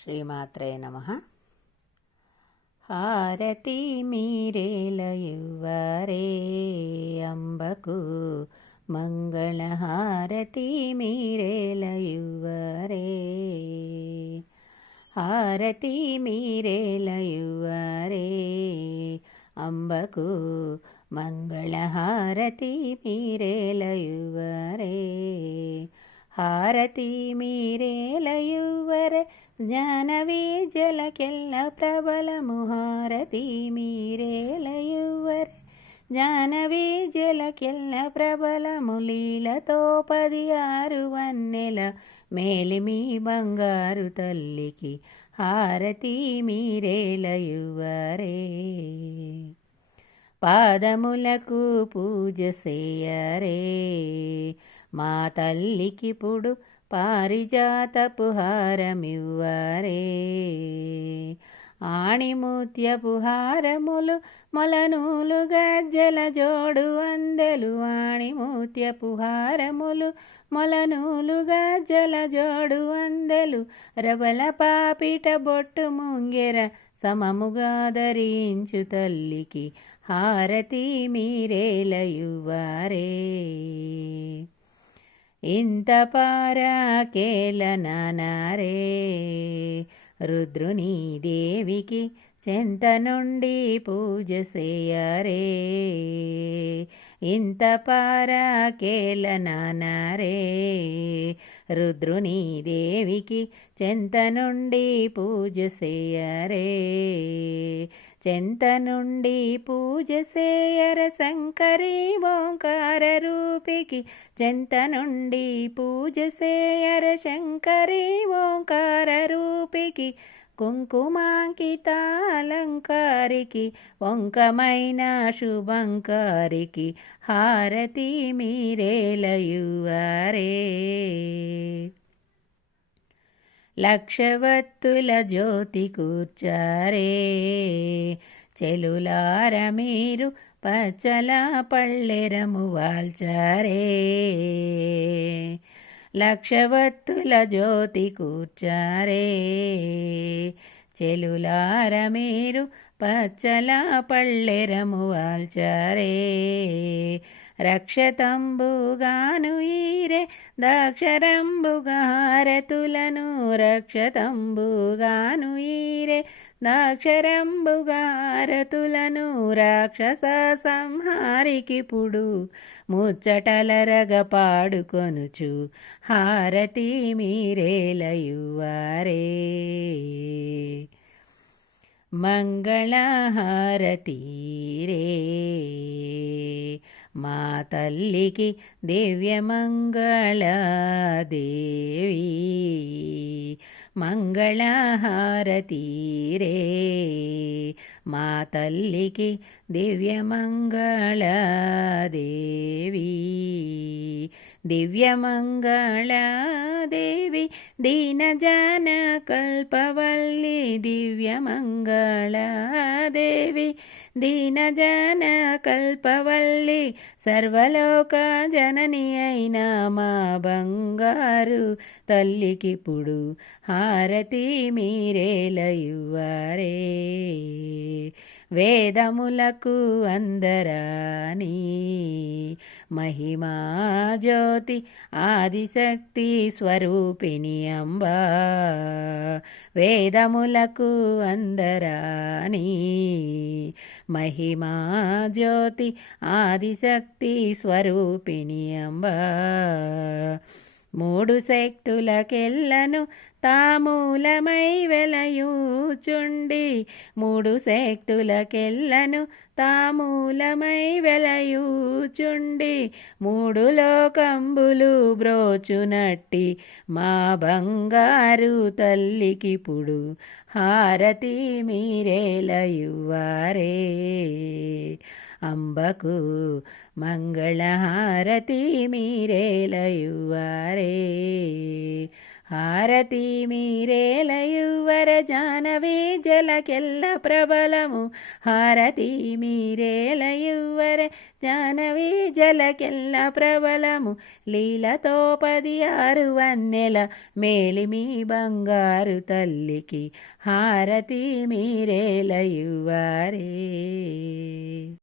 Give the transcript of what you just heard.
శ్రీమాత్రే నమ హారతి మీరేలయువరే అంబకు మంగళహారతి మీరేలయువరే హారతి మీరేలయువరే అంబకు మంగళహారతి మీరేలయువరే హారతి మీరేలయువర జ్ఞానవే జలకెల్ల ప్రబలము. హారతి మీరేలయువర జ్ఞానవే జలకెల్ల ప్రబలము. లీలతో పది ఆరు వన్నెల మేలిమి బంగారు తల్లికి హారతి మీరేలయువరే పాదములకు పూజ చేయరే మా తల్లికిప్పుడు పారిజాతపు హారమివ్వరే. ఆణిముత్యపు హారములు మొలనూలు గజ్జల జోడు అందెలు ఆణిముత్యపు హారములు మొలనూలు గజ్జల జోడు అందెలు రవల పాపిట బొట్టు ముంగెర సమముగా ధరించు తల్లికి హారతి మీరేలయువారే ఇంత పారాకేల నానారే రుద్రుని దేవికి చెంత నుండి పూజ చేయరే. ఇంత పారాకేల పారాకేలనారే రుద్రుని దేవికి చెంత నుండి పూజ చేయరే. చెంత నుండి పూజ చేయర శంకరి ఓంకార రూపికి చెంత నుండి పూజ చేయర శంకరి ఓంకార రూపికి కుంకుమాంకితాలంకారికి వంకమైన శుభంకారికి హారతి మీరేలయువారే లక్షవత్తుల జ్యోతి కూర్చారే. చెలులార మీరు పచ్చల పళ్ళెరము వాల్చారే. లక్షవత్తుల జ్యోతి కూర్చారే. చెలులార మీరు పచ్చల పళ్ళెరము వాల్చారే. రక్షతంబుగాను ఈరే దాక్షరంబుగారతులను రక్షతంబుగాను ఈరే దాక్షరంబుగారతులను రాక్షస సంహారికిపుడు ముచ్చటలరగ పాడుకొనుచు హారతి మీరేలయువారే మంగళహారతీరే. మా తల్లికి దివ్యమంగళదేవి. మంగళహారతీరే. మా తల్లికి దివ్యమంగళదేవి. దివ్యమంగళదేవి దీనజన కల్పవల్లి దివ్యమంగళదేవి దీనజన కల్పవల్లి సర్వలోక జనని అయిన మా బంగారు తల్లికిప్పుడు హారతి మీరేలయువారే వేదములకు అందరాని మహిమా జ్యోతి ఆదిశక్తి స్వరూపిణి అంబా. వేదములకు అందరాని మహిమా జ్యోతి ఆదిశక్తి స్వరూపిణి అంబా. మూడు శక్తులకెల్లను తామూలమై వెలయూచుండి. మూడు శక్తులకెల్లను తామూలమై వెలయూచుండి. మూడు లోకంబులు బ్రోచునట్టి మా బంగారు తల్లికిప్పుడు హారతి మీరేలయువారే అంబకు మంగళహారతి మీరేలయువారే హారతి మీరేలయువర జానవే జలకెల్ల ప్రబలము. హారతి మీరేలయువర జానవే జలకెల్ల ప్రబలము. లీలతో పది ఆరు వన్నెల మేలిమి బంగారు తల్లికి హారతి మీరేలయువరే